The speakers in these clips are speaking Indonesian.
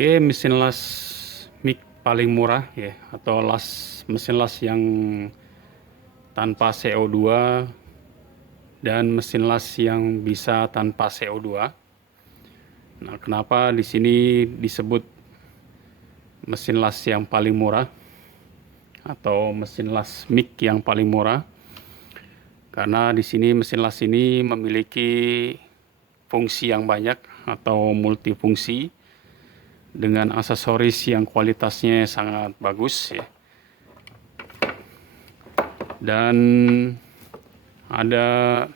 Oke, mesin las mic paling murah ya, atau mesin las yang tanpa CO2 dan mesin las yang bisa tanpa CO2. Nah, kenapa di sini disebut mesin las yang paling murah atau mesin las mic yang paling murah? Karena di sini mesin las ini memiliki fungsi yang banyak atau multifungsi dengan aksesoris yang kualitasnya sangat bagus ya. Dan ada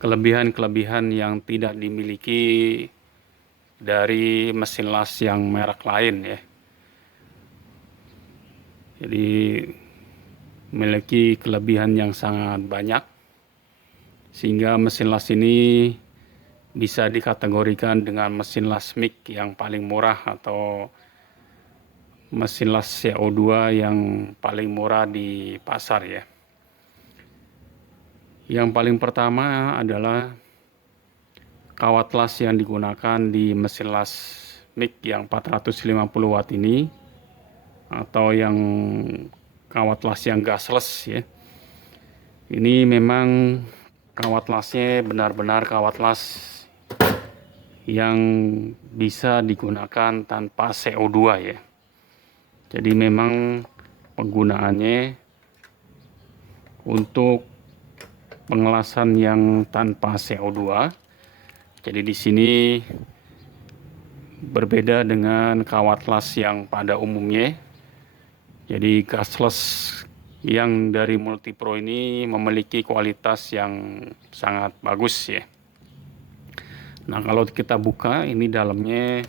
kelebihan-kelebihan yang tidak dimiliki dari mesin las yang merek lain ya. Jadi memiliki kelebihan yang sangat banyak sehingga mesin las ini bisa dikategorikan dengan mesin las mic yang paling murah atau mesin las CO2 yang paling murah di pasar ya. Yang paling pertama adalah kawat las yang digunakan di mesin las mic yang 450 watt ini, atau yang kawat las yang gasless ya. Ini memang kawat lasnya benar-benar kawat las yang bisa digunakan tanpa CO2 ya. Jadi memang penggunaannya untuk pengelasan yang tanpa CO2. Jadi di sini berbeda dengan kawat las yang pada umumnya. Jadi gasless yang dari Multipro ini memiliki kualitas yang sangat bagus ya. Nah, kalau kita buka ini dalamnya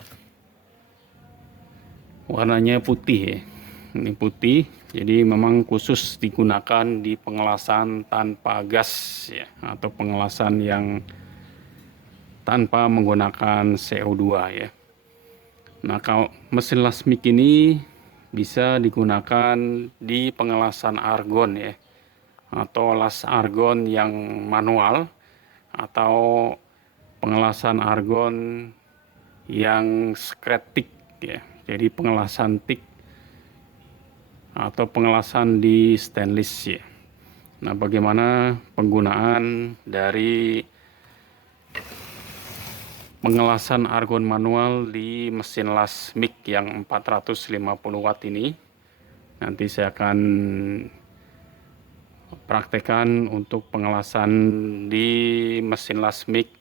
warnanya putih ya. Ini putih, jadi memang khusus digunakan di pengelasan tanpa gas ya, atau pengelasan yang tanpa menggunakan CO2 ya. Nah, kalau mesin las mic ini bisa digunakan di pengelasan argon ya, atau las argon yang manual, atau pengelasan argon yang skretik ya. Jadi pengelasan tik atau pengelasan di stainless ya. Nah, bagaimana penggunaan dari pengelasan argon manual di mesin las mic yang 450 watt ini? Nanti saya akan praktekkan untuk pengelasan di mesin las mic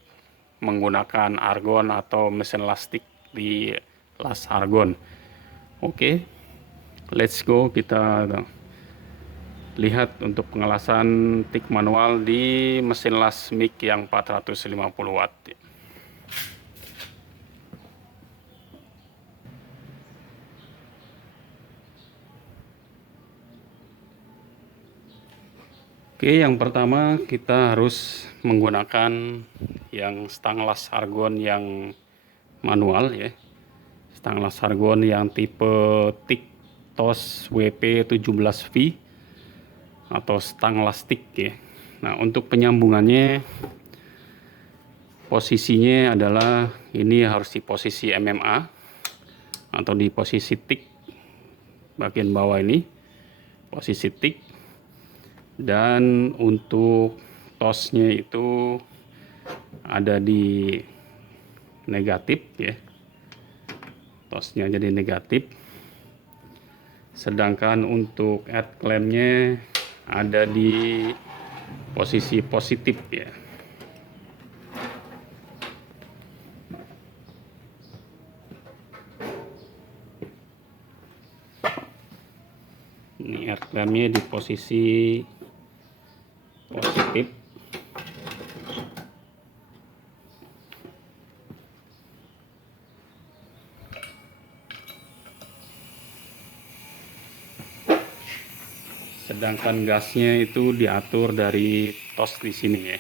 menggunakan argon atau mesin lastik di las argon. Oke, let's go, kita lihat untuk pengelasan tik manual di mesin las mic yang 450 watt. Oke, yang pertama kita harus menggunakan yang stang las argon yang manual ya. Stang las argon yang tipe tik TOS WP17V atau stang lastik ya. Nah, untuk penyambungannya posisinya adalah ini harus di posisi MMA atau di posisi tik bagian bawah ini, posisi tik. Dan untuk tosnya itu ada di negatif ya, tosnya jadi negatif, sedangkan untuk head clampnya ada di posisi positif ya. Ini head clampnya di posisi positif. Sedangkan gasnya itu diatur dari tos di sini ya.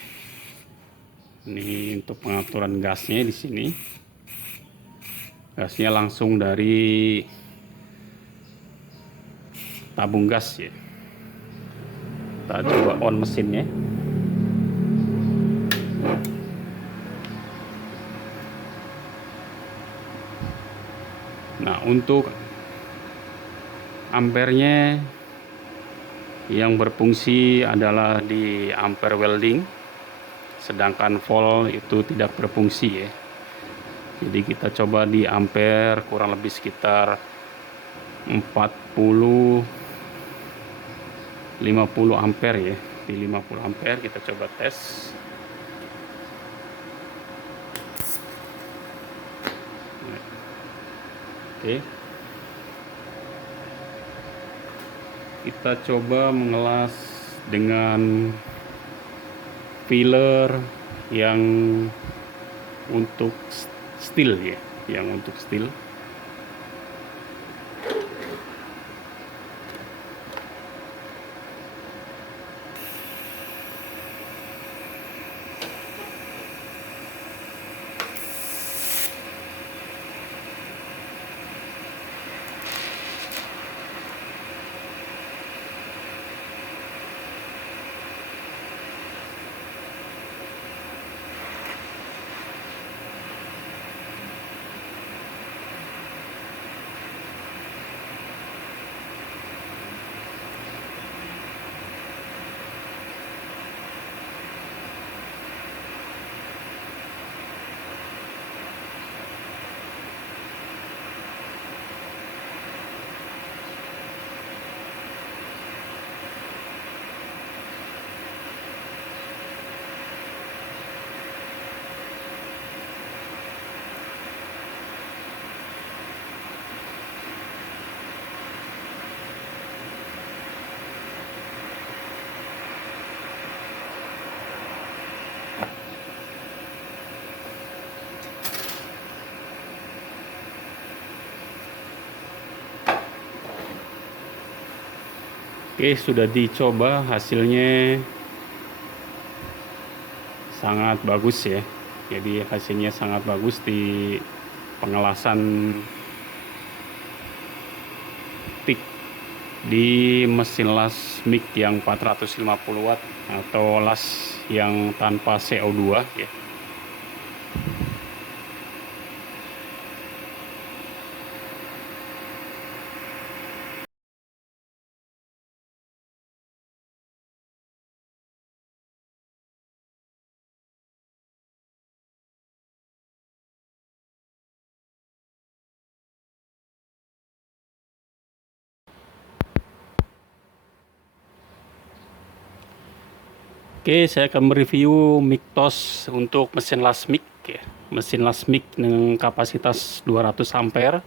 Ini untuk pengaturan gasnya di sini. Gasnya langsung dari tabung gas ya. Kita coba on mesinnya. Untuk ampernya yang berfungsi adalah di ampere welding, sedangkan volt itu tidak berfungsi ya. Jadi kita coba di ampere kurang lebih sekitar 40 50 ampere ya. Di 50 ampere kita coba tes. Oke. Kita coba mengelas dengan filler yang untuk steel ya, yang untuk steel. Oke, sudah dicoba, hasilnya sangat bagus ya. Jadi hasilnya sangat bagus di pengelasan tik di mesin las mic yang 450 watt atau las yang tanpa CO2 ya. Oke, saya akan mereview mic TOS untuk mesin las mic ya. Mesin las mic dengan kapasitas 200 ampere,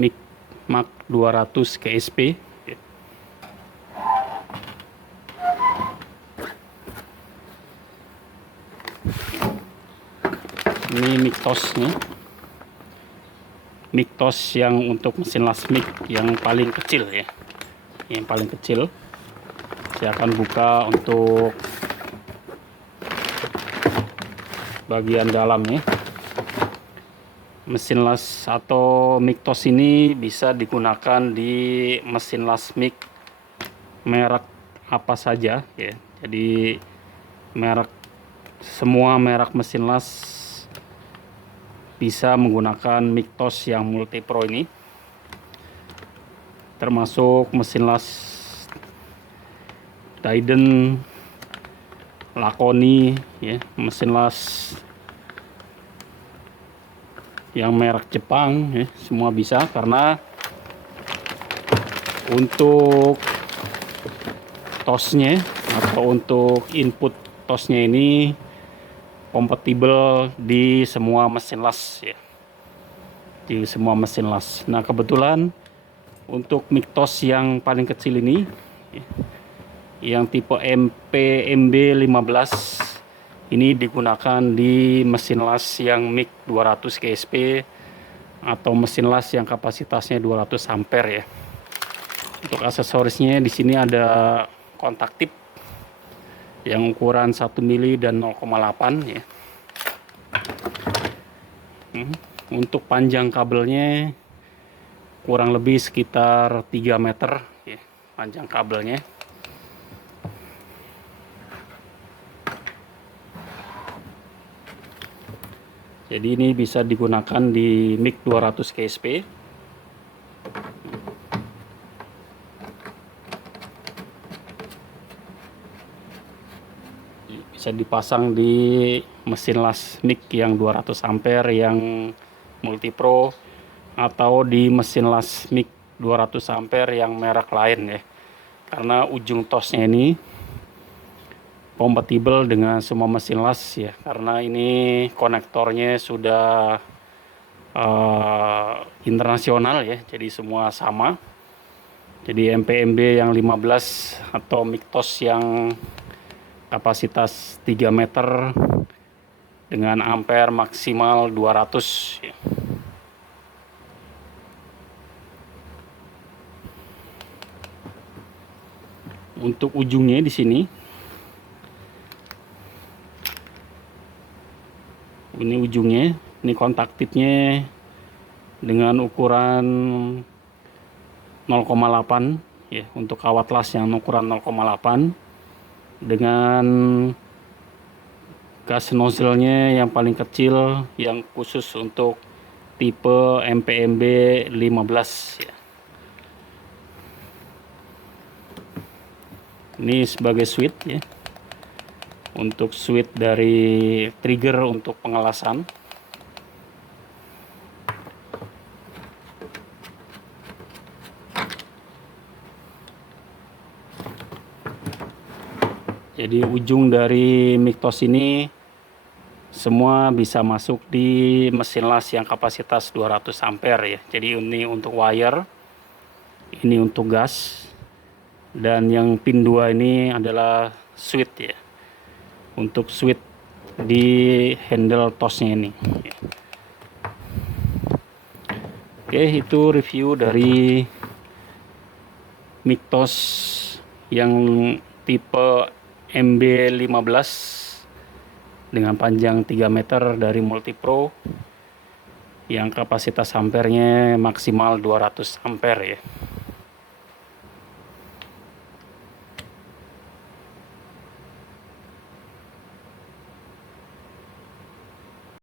mic Mark 200 KSP ya. Ini mic TOS-nya. Mic TOS yang untuk mesin las mic yang paling kecil ya. Yang paling kecil. Saya akan buka untuk bagian dalamnya. Mesin las atau mic TOS ini bisa digunakan di mesin las mic merek apa saja ya. Jadi semua merek mesin las bisa menggunakan mic TOS yang multi pro ini, termasuk mesin las Diden, Lakoni ya, mesin las yang merek Jepang ya, semua bisa, karena untuk TOS-nya atau untuk input TOS-nya ini kompatibel di semua mesin las ya, di semua mesin las. Nah, kebetulan untuk mic TOS yang paling kecil ini ya, yang tipe MPMB15 ini digunakan di mesin las yang mic 200 KSP atau mesin las yang kapasitasnya 200 ampere ya. Untuk aksesorisnya di sini ada kontak tip yang ukuran 1 mili dan 0,8 ya. Untuk panjang kabelnya kurang lebih sekitar 3 meter ya, panjang kabelnya. Jadi ini bisa digunakan di mic 200 KSP bisa dipasang di mesin las mic yang 200 ampere yang multipro atau di mesin las mic 200 ampere yang merek lain ya, karena ujung tosnya ini kompatibel dengan semua mesin las ya, karena ini konektornya sudah internasional ya, jadi semua sama. Jadi MPMB yang 15 atau Miktos yang kapasitas 3 meter dengan ampere maksimal 200 ya. Untuk ujungnya di sini, ini ujungnya, ini kontak tipnya dengan ukuran 0,8 ya, untuk kawat las yang ukuran 0,8 dengan gas nozzle-nya yang paling kecil yang khusus untuk tipe MPMB 15 ya. Ini sebagai switch ya, untuk switch dari trigger untuk pengelasan. Jadi ujung dari Miktos ini semua bisa masuk di mesin las yang kapasitas 200 ampere ya. Jadi ini untuk wire, ini untuk gas, dan yang pin 2 ini adalah switch ya, untuk switch di handle tosnya ini. Oke, itu review dari Miktos yang tipe MB15 dengan panjang 3 meter dari multipro yang kapasitas ampernya maksimal 200 ampere ya.